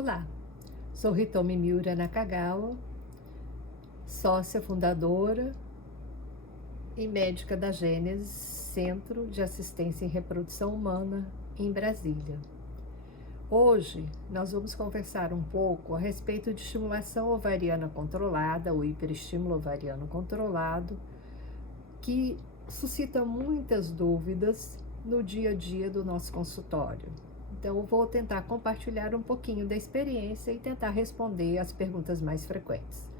Olá, sou Hitomi Miura Nakagawa, sócia fundadora e médica da Gênesis, Centro de Assistência em Reprodução Humana, em Brasília. Hoje, nós vamos conversar um pouco a respeito de estimulação ovariana controlada, ou hiperestímulo ovariano controlado, que suscita muitas dúvidas no dia a dia do nosso consultório. Então, eu vou tentar compartilhar um pouquinho da experiência e tentar responder as perguntas mais frequentes.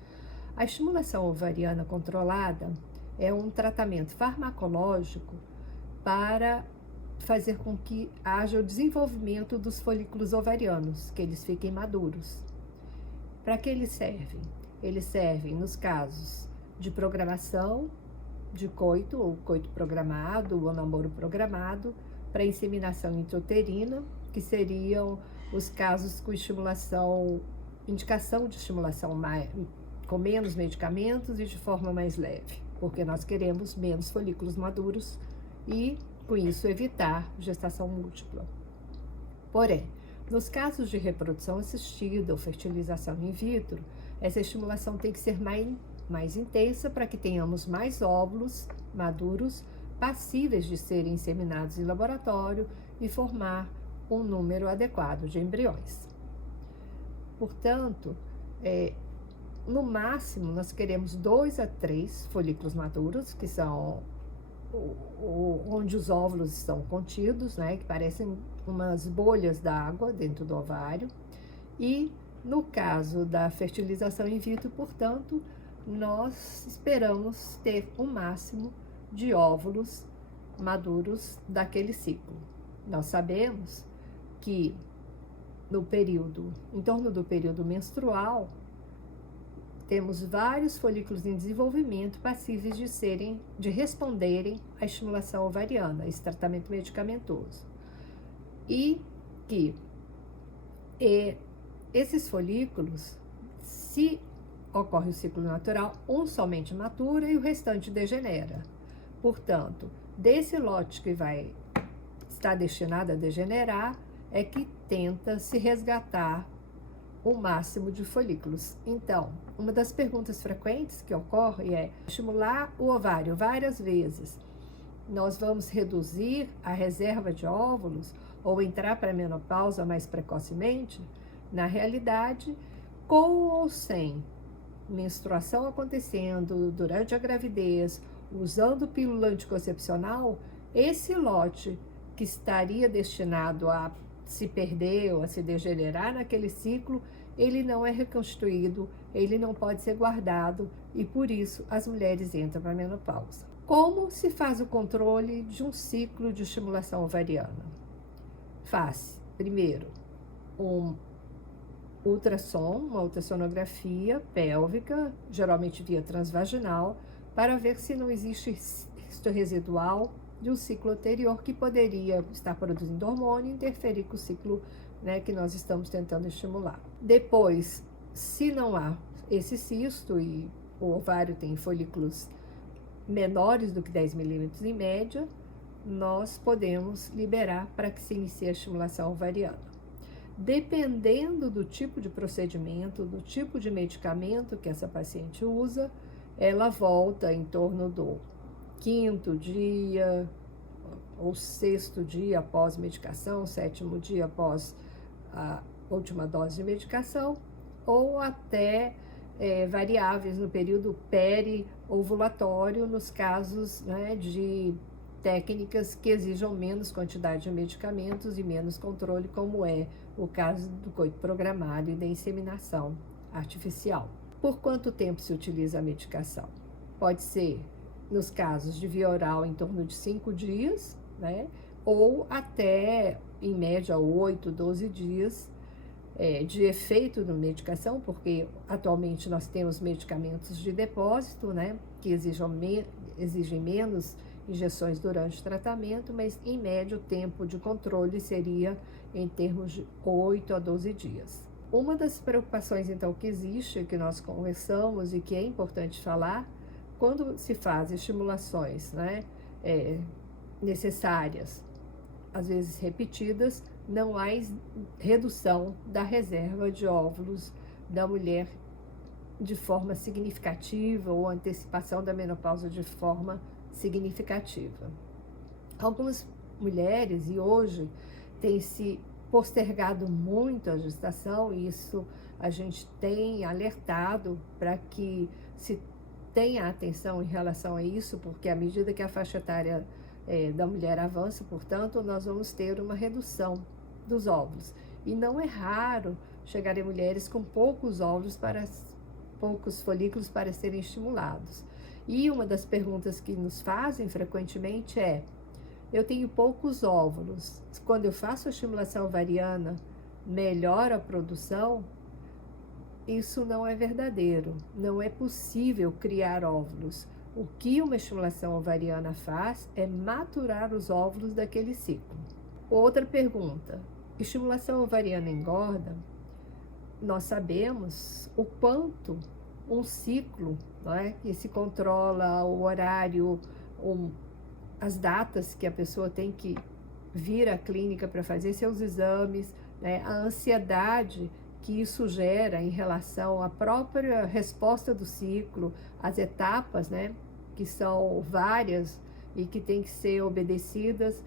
A estimulação ovariana controlada é um tratamento farmacológico para fazer com que haja o desenvolvimento dos folículos ovarianos, que eles fiquem maduros. Para que eles servem? Eles servem nos casos de programação de coito, ou coito programado, ou namoro programado, para inseminação intrauterina, que seriam os casos com indicação de estimulação com menos medicamentos e de forma mais leve, porque nós queremos menos folículos maduros e, com isso, evitar gestação múltipla. Porém, nos casos de reprodução assistida ou fertilização in vitro, essa estimulação tem que ser mais intensa para que tenhamos mais óvulos maduros passíveis de serem inseminados em laboratório e formar um número adequado de embriões. Portanto, no máximo, nós queremos 2 a 3 folículos maduros, que são onde os óvulos estão contidos, né, que parecem umas bolhas d'água dentro do ovário. E no caso da fertilização in vitro, portanto, nós esperamos ter um máximo de óvulos maduros daquele ciclo. Nós sabemos que em torno do período menstrual, temos vários folículos em desenvolvimento passíveis de responderem à estimulação ovariana, esse tratamento medicamentoso. E que esses folículos, se ocorre o ciclo natural, um somente matura e o restante degenera. Portanto, desse lote que vai estar destinado a degenerar, é que tenta se resgatar o máximo de folículos. Então, uma das perguntas frequentes que ocorre é: estimular o ovário várias vezes, nós vamos reduzir a reserva de óvulos ou entrar para a menopausa mais precocemente? Na realidade, com ou sem menstruação acontecendo durante a gravidez, usando pílula anticoncepcional, esse lote que estaria destinado a se perder ou a se degenerar naquele ciclo, ele não é reconstruído, ele não pode ser guardado e por isso as mulheres entram para a menopausa. Como se faz o controle de um ciclo de estimulação ovariana? Faz, primeiro, uma ultrassonografia pélvica, geralmente via transvaginal, para ver se não existe risco residual de um ciclo anterior que poderia estar produzindo hormônio e interferir com o ciclo, né, que nós estamos tentando estimular. Depois, se não há esse cisto e o ovário tem folículos menores do que 10 milímetros em média, nós podemos liberar para que se inicie a estimulação ovariana. Dependendo do tipo de procedimento, do tipo de medicamento que essa paciente usa, ela volta em torno do 5º dia ou 6º dia após medicação, 7º dia após a última dose de medicação, ou até variáveis no período peri-ovulatório, nos casos, né, de técnicas que exijam menos quantidade de medicamentos e menos controle, como é o caso do coito programado e da inseminação artificial. Por quanto tempo se utiliza a medicação? Pode ser, nos casos de via oral, em torno de 5 dias, né? Ou até, em média, 8, 12 dias de efeito da medicação, porque atualmente nós temos medicamentos de depósito, né? Que exigem menos injeções durante o tratamento, mas em média o tempo de controle seria em termos de 8 a 12 dias. Uma das preocupações, então, que existe, que nós conversamos e que é importante falar, quando se faz estimulações, né, necessárias, às vezes repetidas, não há redução da reserva de óvulos da mulher de forma significativa ou antecipação da menopausa de forma significativa. Algumas mulheres, e hoje tem se postergado muito a gestação, e isso a gente tem alertado para que se tenha atenção em relação a isso, porque à medida que a faixa etária da mulher avança, portanto, nós vamos ter uma redução dos óvulos. E não é raro chegarem mulheres com poucos folículos para serem estimulados. E uma das perguntas que nos fazem frequentemente é: eu tenho poucos óvulos, quando eu faço a estimulação ovariana, melhora a produção? Isso não é verdadeiro, não é possível criar óvulos. O que uma estimulação ovariana faz é maturar os óvulos daquele ciclo. Outra pergunta: estimulação ovariana engorda? Nós sabemos o quanto um ciclo, não é, que se controla o horário, as datas que a pessoa tem que vir à clínica para fazer seus exames, né, a ansiedade que isso gera em relação à própria resposta do ciclo, as etapas, né, que são várias e que têm que ser obedecidas.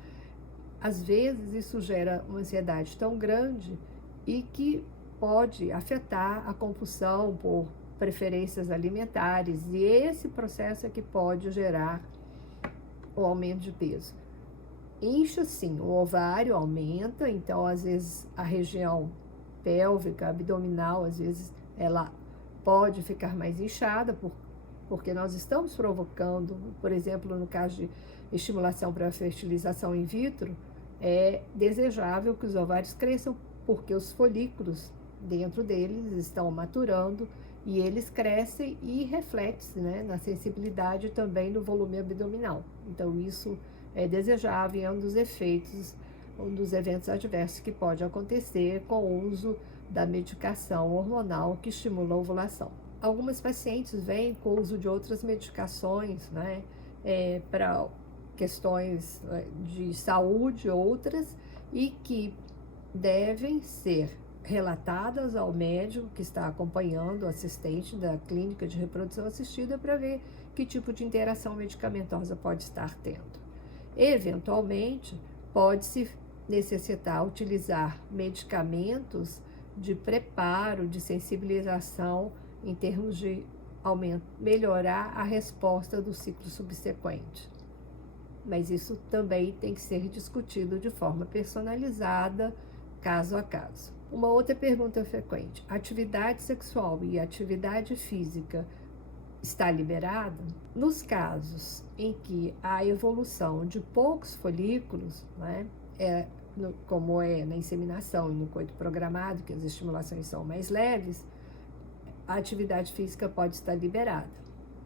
Às vezes isso gera uma ansiedade tão grande e que pode afetar a compulsão por preferências alimentares, e esse processo é que pode gerar o aumento de peso. Incha sim, o ovário aumenta, então às vezes a região pélvica, abdominal, às vezes ela pode ficar mais inchada, porque nós estamos provocando, por exemplo, no caso de estimulação para a fertilização in vitro, é desejável que os ovários cresçam, porque os folículos dentro deles estão maturando e eles crescem e reflete-se, né, na sensibilidade e também no volume abdominal. Então isso é desejável e é um dos efeitos, um dos eventos adversos que pode acontecer com o uso da medicação hormonal que estimula a ovulação. Algumas pacientes vêm com o uso de outras medicações, né, para questões de saúde, outras, e que devem ser relatadas ao médico que está acompanhando o assistente da clínica de reprodução assistida para ver que tipo de interação medicamentosa pode estar tendo. Eventualmente, pode-se necessitar utilizar medicamentos de preparo, de sensibilização, em termos de melhorar a resposta do ciclo subsequente. Mas isso também tem que ser discutido de forma personalizada, caso a caso. Uma outra pergunta frequente: atividade sexual e atividade física está liberada? Nos casos em que há evolução de poucos folículos, né, como é na inseminação e no coito programado, que as estimulações são mais leves, a atividade física pode estar liberada.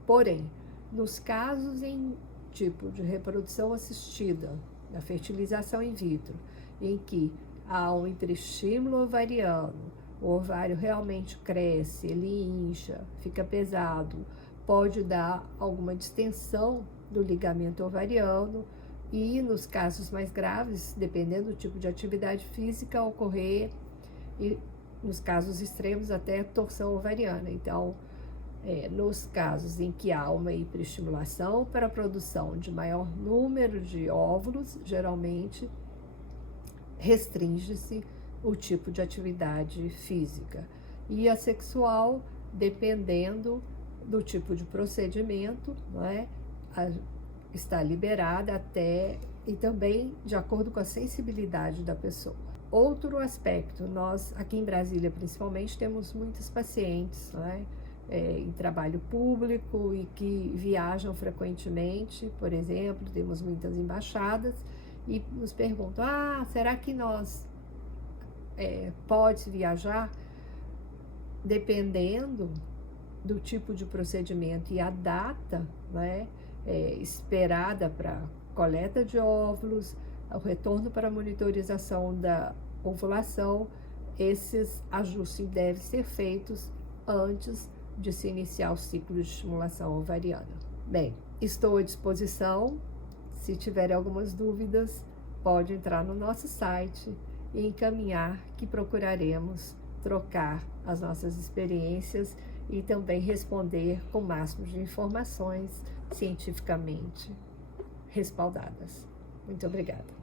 Porém, nos casos em tipo de reprodução assistida, da fertilização in vitro, em que há um hiperestímulo ovariano, o ovário realmente cresce, ele incha, fica pesado, pode dar alguma distensão do ligamento ovariano e, nos casos mais graves, dependendo do tipo de atividade física, ocorrer, e nos casos extremos, até torção ovariana. Então, nos casos em que há uma hiperestimulação para a produção de maior número de óvulos, geralmente restringe-se o tipo de atividade física. E a sexual, dependendo do tipo de procedimento, não é? Está liberada até, e também de acordo com a sensibilidade da pessoa. Outro aspecto, nós aqui em Brasília principalmente temos muitos pacientes, não é? Em trabalho público e que viajam frequentemente, por exemplo, temos muitas embaixadas e nos perguntam: será que nós pode viajar? Dependendo do tipo de procedimento e a data, né, esperada para coleta de óvulos, o retorno para a monitorização da ovulação, esses ajustes devem ser feitos antes de se iniciar o ciclo de estimulação ovariana. Bem, estou à disposição. Se tiver algumas dúvidas, pode entrar no nosso site e encaminhar que procuraremos trocar as nossas experiências e também responder com o máximo de informações cientificamente respaldadas. Muito obrigada.